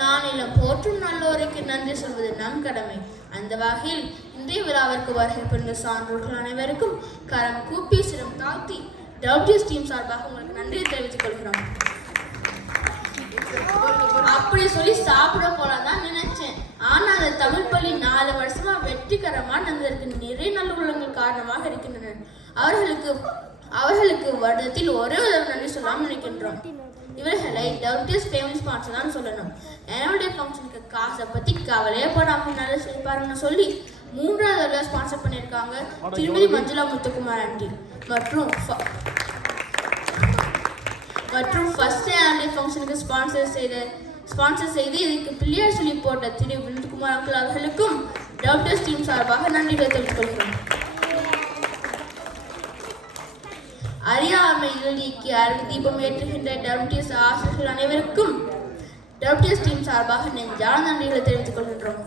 நானிலம் போற்றும் நல்லோருக்கு நன்றி சொல்வது நம் கடமை. அந்த வகையில் இன்றைய விழாவிற்கு வருகை புரிந்த சான்றோர்கள் அனைவருக்கும் கரம் கூப்பி சிரம் தாழ்த்தி டபிள்யூஎஸ் டீம் சார்பாக உங்களுக்கு நன்றியை தெரிவித்துக் கொள்கிறோம். அப்படி சொல்லி சாப்பிட போலதான் நினைச்சேன். ஆனா அந்த தமிழ் பள்ளி 4 வருஷமா வெற்றிகரமா நடந்ததற்கு நிறைய நல்ல உள்ளங்கள் காரணமாக இருக்கின்றனர். அவர்களுக்கு வருடத்தில் ஒரே நன்றி சொல்லாமல் நினைக்கின்றோம். இவர்களை டபிள்யூஎஸ் ஃபேமிலி ஸ்பான்சர் தான் சொல்லணும். என்னுடைய ஃபங்க்ஷனுக்கு காசை பத்தி கவலையே போடாமல் நல்ல செய்ப்பாருன்னு சொல்லி 3வது தடவை ஸ்பான்சர் பண்ணியிருக்காங்க திருமதி மஞ்சுளா முத்துக்குமார் ஆண்டி மற்றும் ஃபர்ஸ்ட் ஆனுவல் ஃபங்க்ஷனுக்கு ஸ்பான்சர் செய்து இதுக்கு பிள்ளையார் சொல்லி போட்ட திரு வினோத்குமார் அங்கிள் அவர்களுக்கும் டபிள்யூஎஸ் டீம் சார்பாக நன்றிகளை தெரிவித்துக் கொள்கிறோம். அறியாமை இறுதிக்கு அறிவு தீபம் ஏற்றுகின்ற டபிள்யூஎஸ் ஆசிரியர்கள் அனைவருக்கும் டபிள்யூஎஸ் டீம் சார்பாக நெஞ்சான நன்றிகளை தெரிவித்துக் கொள்கின்றோம்.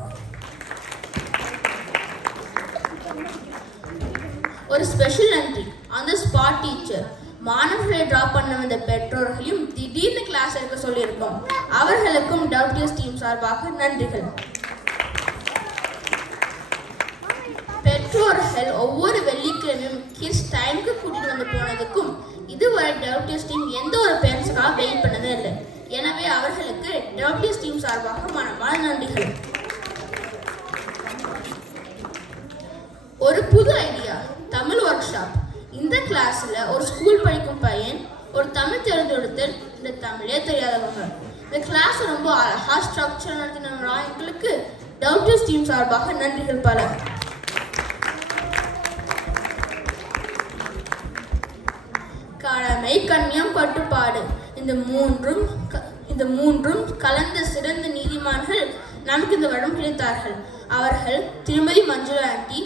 ஒரு ஸ்பெஷல் நன்றி அந்த ஸ்பாட் டீச்சர். மாணவர்களை டிராப் பண்ண வந்த பெற்றோர்களையும் திடீர்னு கிளாஸ் எடுக்க சொல்லியிருக்கோம். அவர்களுக்கும் டபிள்யூஎஸ் டீம் சார்பாக நன்றிகள். பெற்றோர்கள் ஒவ்வொரு வெள்ளிக்கிழமையும் கிட்ஸ் டைமுக்கு கூட்டிட்டு வந்து போனதுக்கும் இதுவரை டபிள்யூஎஸ் டீம் எந்த ஒரு பேரண்ட்ஸுக்காக வெயிட் பண்ணதே இல்லை. எனவே அவர்களுக்கு டபிள்யூஎஸ் டீம் சார்பாக மனமான நன்றிகள். ஒரு புது ஐடியா தமிழ் ஒர்க் ஷாப். இந்த கிளாஸ்ல ஒரு ஸ்கூல் படிக்கும் பையன் ஒரு தமிழ் தெரிஞ்ச ஒருத்தர் இந்த தமிழே தெரியாதவங்க. இந்த கிளாஸ் ரொம்ப அழகா ஸ்ட்ரக்சர் நடத்தின எங்களுக்கு டபிள்யூஎஸ் டீம் சார்பாக நன்றிகள் பல. கடமை கண்ணியம் கட்டுப்பாடு இந்த மூன்றும் கலந்த சிறந்த நீதிமான்கள் நமக்கு இந்த வருடம் கிடைத்தார்கள். அவர்கள் திருமதி மஞ்சுளா ஆண்டி,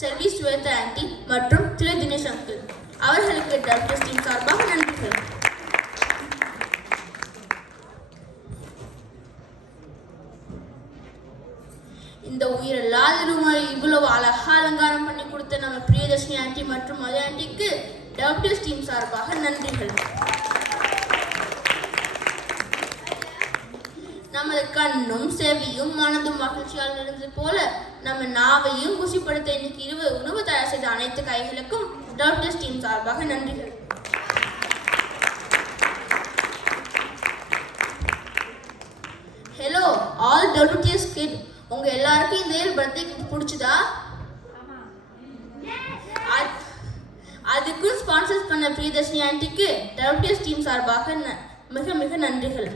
செல்வி ஸ்வேதா ஆண்டி மற்றும் திரு தினேஷ் அங்கிள். அவர்களுக்கு டபிள்யூஎஸ் டீம் சார்பாக நன்றிகள். இந்த உயிரில்லாத ரூமை இவ்வளவு அழகா அலங்காரம் பண்ணி கொடுத்த நம்ம பிரியதர்ஷினி ஆண்டி மற்றும் மது ஆண்டிக்கு டபிள்யூஎஸ் டீம் சார்பாக நன்றிகள். நமது கண்ணும் செவியும் மனதும் மகிழ்ச்சியால் இருந்தது போல நம்ம நாவையும் குசிப்படுத்த இன்னைக்கு உணவு தயார் செய்த அனைத்து கைகளுக்கும் டபிள்யூஎஸ் டீம் சார்பாக நன்றிகள். ஹலோ ஆல் டபிள்யூஎஸ் கிட், உங்க எல்லாருக்கும் இந்த பர்த்டே பிடிச்சதா? அதுக்கு ஸ்பான்சர் பண்ண பிரியதர்ஷினி ஆண்டிக்கு டபிள்யூஎஸ் டீம் சார்பாக மிக மிக நன்றிகள்.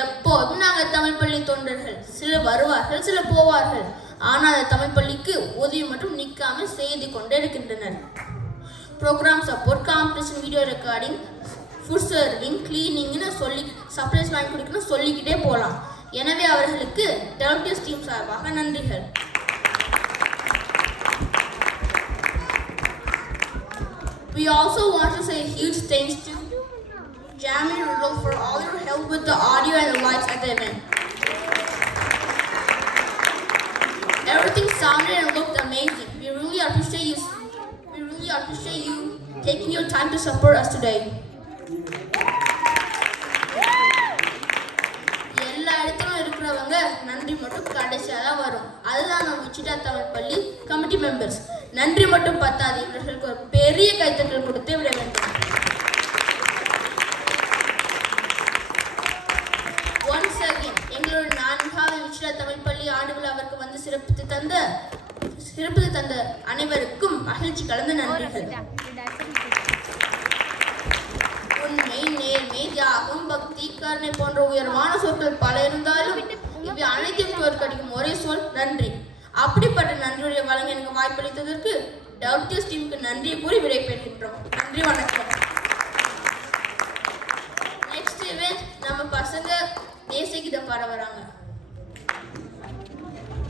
எப்போதும் நாங்கள் தமிழ் பள்ளி தொண்டர்கள். சிலர் வருவார்கள், சிலர் போவார்கள். ஆனால் அந்த தமிழ் பள்ளிக்கு உதவி மட்டும் நிற்காம செய்து கொண்டே இருக்கின்றனர். Program support, competition, video recording, food serving, கிளீனிங்னு சொல்லி சப்ளைஸ் வாங்கி கொடுக்கணும் சொல்லிக்கிட்டே போகலாம். எனவே அவர்களுக்கு டபிள்யூஎஸ் டீம் சார்பாக நன்றிகள். We also want to say huge thanks to Jamie Rudolph for all your help with the audio and the lights at the event. Everything sounded and looked amazing. We really appreciate you taking your time to support us today. எல்லா இடத்துலயும் இருக்கிறவங்க நன்றி மட்டும் கடைசியாக தான் வரும். அதுதான் நம்ம விசிட்டா தமிழ் பள்ளி கமிட்டி மெம்பர்ஸ். நன்றி மட்டும் பத்தாது, இவர்களுக்கு ஒரு பெரிய கைத்தட்டல் கொடுத்து விட வேண்டும். ஒன்ஸ் அகைன் எங்களோட 4வது விசிட்டா தமிழ் பள்ளி ஆண்டு விழாவிற்கு வந்து சிறப்பித்து தந்த அனைவருக்கும் மகிழ்ச்சி கலந்த நன்றிகள். உண்மை, நேர்மை, தியாகம், பக்தி, கருணை போன்ற உயர்வான சொற்கள் பல இருந்தாலும் இவை அனைத்தையும் கிடைக்கும் ஒரே சொல் நன்றி. அப்படிப்பட்ட நன்றியுடைய வழங்க எனக்கு வாய்ப்பளித்ததற்கு டபிள்யூஎஸ் டீமுக்கு நன்றியை கூறி விடைபெறுகின்றோம். நன்றி.